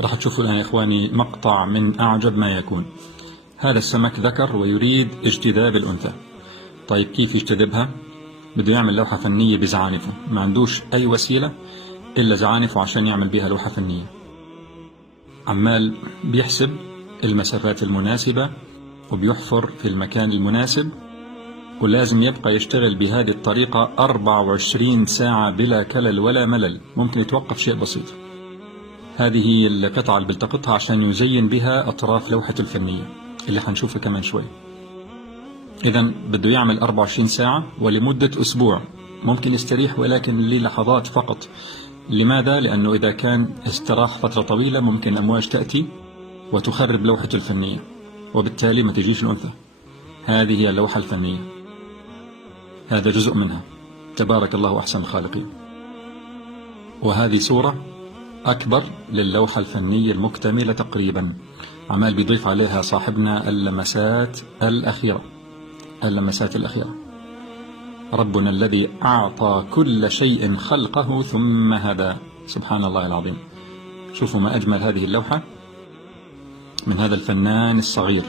راح تشوفوا الآن يا إخواني مقطع من أعجب ما يكون. هذا السمك ذكر ويريد اجتذاب الأنثى. طيب كيف يجتذبها؟ بده يعمل لوحة فنية بزعانفه، ما عندوش أي وسيلة إلا زعانفه عشان يعمل بها لوحة فنية. عمال بيحسب المسافات المناسبة وبيحفر في المكان المناسب، ولازم يبقى يشتغل بهذه الطريقة 24 ساعة بلا كلل ولا ملل، ممكن يتوقف شيء بسيط. هذه هي القطعة اللي بيلتقطها عشان يزين بها أطراف لوحته الفنية اللي حنشوفها كمان شوي. إذن بده يعمل 24 ساعة ولمدة أسبوع، ممكن يستريح ولكن للحظات فقط. لماذا؟ لأنه إذا كان استراح فترة طويلة ممكن الأمواج تأتي وتخرب لوحته الفنية، وبالتالي ما تجيش الأنثى. هذه هي اللوحة الفنية، هذا جزء منها. تبارك الله أحسن الخالقين. وهذه صورة أكبر للوحة الفنية المكتملة تقريبا، عمال بيضيف عليها صاحبنا اللمسات الأخيرة. اللمسات الأخيرة. ربنا الذي أعطى كل شيء خلقه ثم هدى، سبحان الله العظيم. شوفوا ما أجمل هذه اللوحة من هذا الفنان الصغير.